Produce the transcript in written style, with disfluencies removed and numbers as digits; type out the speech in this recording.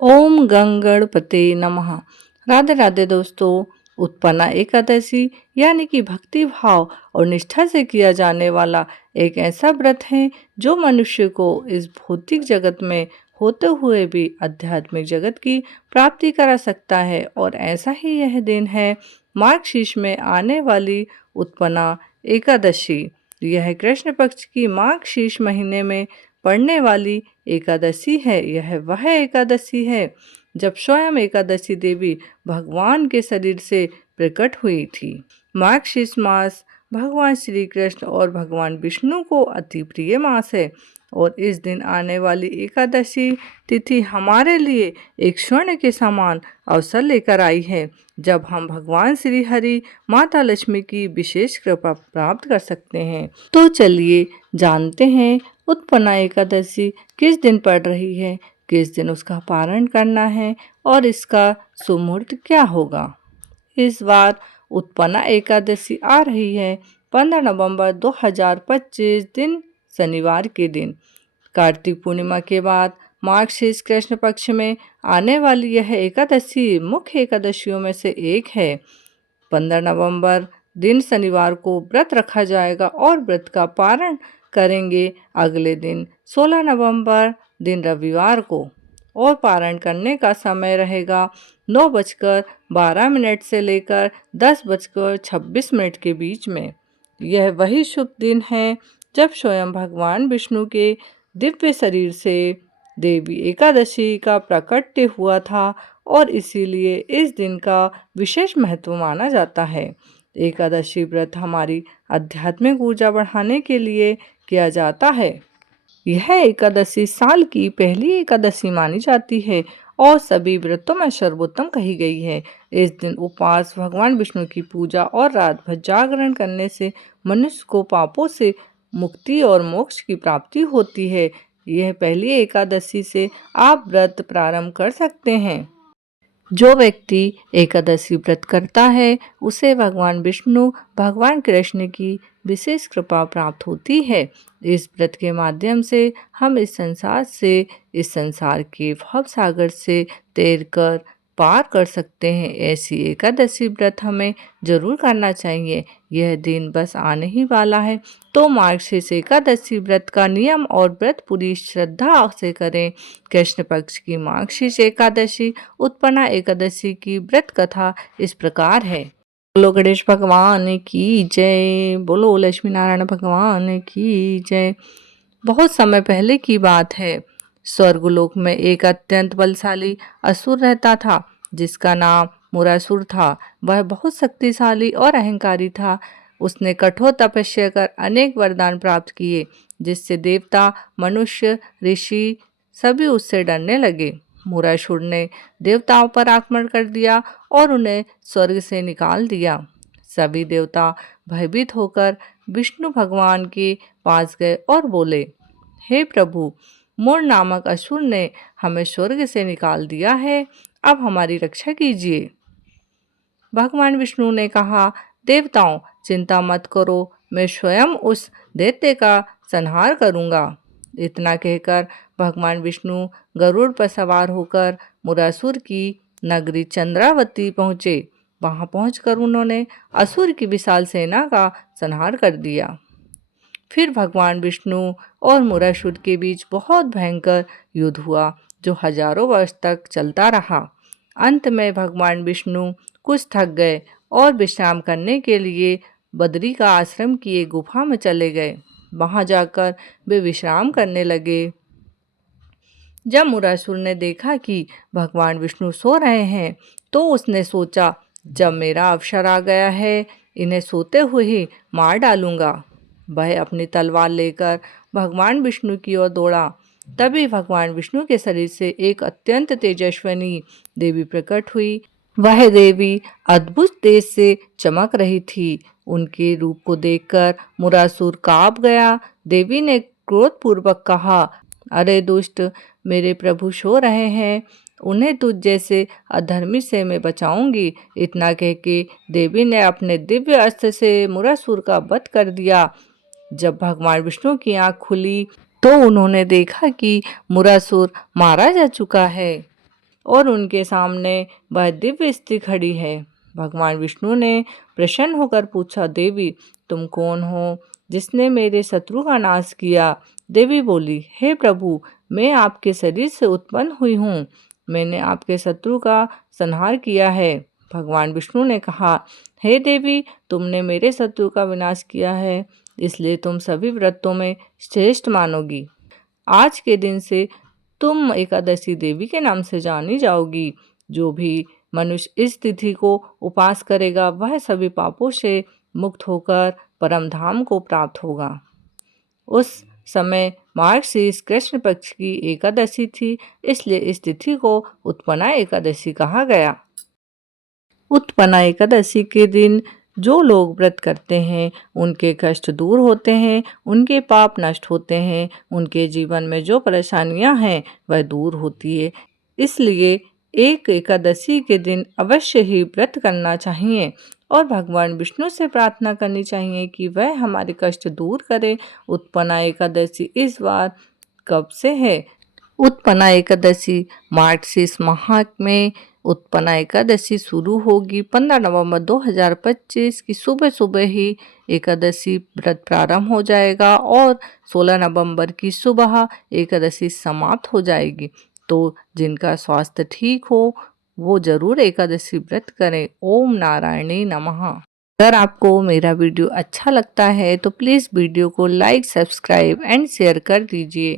ओम गंगणपते नमः। राधे राधे दोस्तों। उत्पन्ना एकादशी यानी कि भक्ति भाव और निष्ठा से किया जाने वाला एक ऐसा व्रत है जो मनुष्य को इस भौतिक जगत में होते हुए भी आध्यात्मिक जगत की प्राप्ति करा सकता है। और ऐसा ही यह दिन है माघ शीर्ष में आने वाली उत्पन्ना एकादशी। यह कृष्ण पक्ष की माघ शीर्ष महीने में पड़ने वाली एकादशी है। यह वह एकादशी है जब स्वयं एकादशी देवी भगवान के शरीर से प्रकट हुई थी। माघ शीर्ष मास भगवान श्री कृष्ण और भगवान विष्णु को अति प्रिय मास है और इस दिन आने वाली एकादशी तिथि हमारे लिए एक स्वर्ण के समान अवसर लेकर आई है, जब हम भगवान श्री हरि माता लक्ष्मी की विशेष कृपा प्राप्त कर सकते हैं। तो चलिए जानते हैं उत्पन्ना एकादशी किस दिन पड़ रही है, किस दिन उसका पारण करना है और इसका शुभ मुहूर्त क्या होगा। इस बार उत्पन्ना एकादशी आ रही है 15 नवंबर 2025 दिन शनिवार के दिन। कार्तिक पूर्णिमा के बाद माघ शीर्ष कृष्ण पक्ष में आने वाली यह एकादशी मुख्य एकादशियों में से एक है। 15 नवंबर दिन शनिवार को व्रत रखा जाएगा और व्रत का पारण करेंगे अगले दिन 16 नवंबर दिन रविवार को, और पारण करने का समय रहेगा 9:12 से लेकर 10:26 के बीच में। यह वही शुभ दिन है जब स्वयं भगवान विष्णु के दिव्य शरीर से देवी एकादशी का प्रकट्य हुआ था और इसीलिए इस दिन का विशेष महत्व माना जाता है। एकादशी व्रत हमारी आध्यात्मिक ऊर्जा बढ़ाने के लिए किया जाता है। यह एकादशी साल की पहली एकादशी मानी जाती है और सभी व्रतों में सर्वोत्तम कही गई है। इस दिन उपवास, भगवान विष्णु की पूजा और रात भर जागरण करने से मनुष्य को पापों से मुक्ति और मोक्ष की प्राप्ति होती है। यह पहली एकादशी से आप व्रत प्रारंभ कर सकते हैं। जो व्यक्ति एकादशी व्रत करता है उसे भगवान विष्णु, भगवान कृष्ण की विशेष कृपा प्राप्त होती है। इस व्रत के माध्यम से हम इस संसार के भव सागर से तैरकर पार कर सकते हैं। ऐसी एकादशी व्रत हमें जरूर करना चाहिए। यह दिन बस आने ही वाला है, तो मार्गशीर्ष एकादशी व्रत का नियम और व्रत पूरी श्रद्धा से करें। कृष्ण पक्ष की मार्गशीर्ष एकादशी उत्पन्ना एकादशी की व्रत कथा इस प्रकार है। बोलो गणेश भगवान की जय, बोलो लक्ष्मी नारायण भगवान की जय। बहुत समय पहले की बात है। स्वर्गलोक में एक अत्यंत बलशाली असुर रहता था जिसका नाम मुरासुर था। वह बहुत शक्तिशाली और अहंकारी था। उसने कठोर तपस्या कर अनेक वरदान प्राप्त किए जिससे देवता, मनुष्य, ऋषि सभी उससे डरने लगे। मुरासुर ने देवताओं पर आक्रमण कर दिया और उन्हें स्वर्ग से निकाल दिया। सभी देवता भयभीत होकर विष्णु भगवान के पास गए और बोले, हे प्रभु, मूर नामक असुर ने हमें स्वर्ग से निकाल दिया है, अब हमारी रक्षा कीजिए। भगवान विष्णु ने कहा, देवताओं चिंता मत करो, मैं स्वयं उस दैत्य का संहार करूंगा। इतना कहकर भगवान विष्णु गरुड़ पर सवार होकर मुरासुर की नगरी चंद्रावती पहुँचे। वहां पहुंचकर उन्होंने असुर की विशाल सेना का संहार कर दिया। फिर भगवान विष्णु और मुरासुर के बीच बहुत भयंकर युद्ध हुआ जो हजारों वर्ष तक चलता रहा। अंत में भगवान विष्णु कुछ थक गए और विश्राम करने के लिए बद्री का आश्रम की एक गुफा में चले गए। वहां जाकर वे विश्राम करने लगे। जब मुरासुर ने देखा कि भगवान विष्णु सो रहे हैं तो उसने सोचा, जब मेरा अवसर आ गया है इन्हें सोते हुए ही मार डालूंगा। वह अपनी तलवार लेकर भगवान विष्णु की ओर दौड़ा। तभी भगवान विष्णु के शरीर से एक अत्यंत तेजस्विनी देवी प्रकट हुई। वह देवी अद्भुत तेज से चमक रही थी। उनके रूप को देखकर मुरासुर कांप गया। देवी ने क्रोधपूर्वक कहा, अरे दुष्ट, मेरे प्रभु सो रहे हैं, उन्हें तुझ जैसे अधर्मी से मैं बचाऊंगी। इतना कह के देवी ने अपने दिव्य अस्त्र से मुरासुर का वध कर दिया। जब भगवान विष्णु की आंख खुली तो उन्होंने देखा कि मुरासुर मारा जा चुका है। और उनके सामने वह दिव्य स्त्री खड़ी है। भगवान विष्णु ने प्रसन्न होकर पूछा, देवी तुम कौन हो जिसने मेरे शत्रु का नाश किया? देवी बोली, हे प्रभु, मैं आपके शरीर से उत्पन्न हुई हूँ। मैंने आपके शत्रु का संहार किया है। भगवान विष्णु ने कहा, हे देवी, तुमने मेरे शत्रु का विनाश किया है, इसलिए तुम सभी व्रतों में श्रेष्ठ मानोगी। आज के दिन से तुम एकादशी देवी के नाम से जानी जाओगी। जो भी मनुष्य इस तिथि को उपास करेगा वह सभी पापों से मुक्त होकर परम धाम को प्राप्त होगा। उस समय मार्गशीर्ष कृष्ण पक्ष की एकादशी थी, इसलिए इस तिथि को उत्पन्ना एकादशी कहा गया। उत्पन्ना एकादशी के दिन जो लोग व्रत करते हैं उनके कष्ट दूर होते हैं, उनके पाप नष्ट होते हैं, उनके जीवन में जो परेशानियां हैं वह दूर होती है। इसलिए एक एकादशी के दिन अवश्य ही व्रत करना चाहिए और भगवान विष्णु से प्रार्थना करनी चाहिए कि वह हमारे कष्ट दूर करे। उत्पन्ना एकादशी इस बार कब से है? उत्पन्ना एकादशी मार्गशीर्ष माह में उत्पन्ना एकादशी शुरू होगी। 15 नवंबर 2025 की सुबह सुबह ही एकादशी व्रत प्रारंभ हो जाएगा और 16 नवंबर की सुबह एकादशी समाप्त हो जाएगी। तो जिनका स्वास्थ्य ठीक हो वो जरूर एकादशी व्रत करें। ओम नारायणी नमः। अगर आपको मेरा वीडियो अच्छा लगता है तो प्लीज़ वीडियो को लाइक, सब्सक्राइब एंड शेयर कर दीजिए।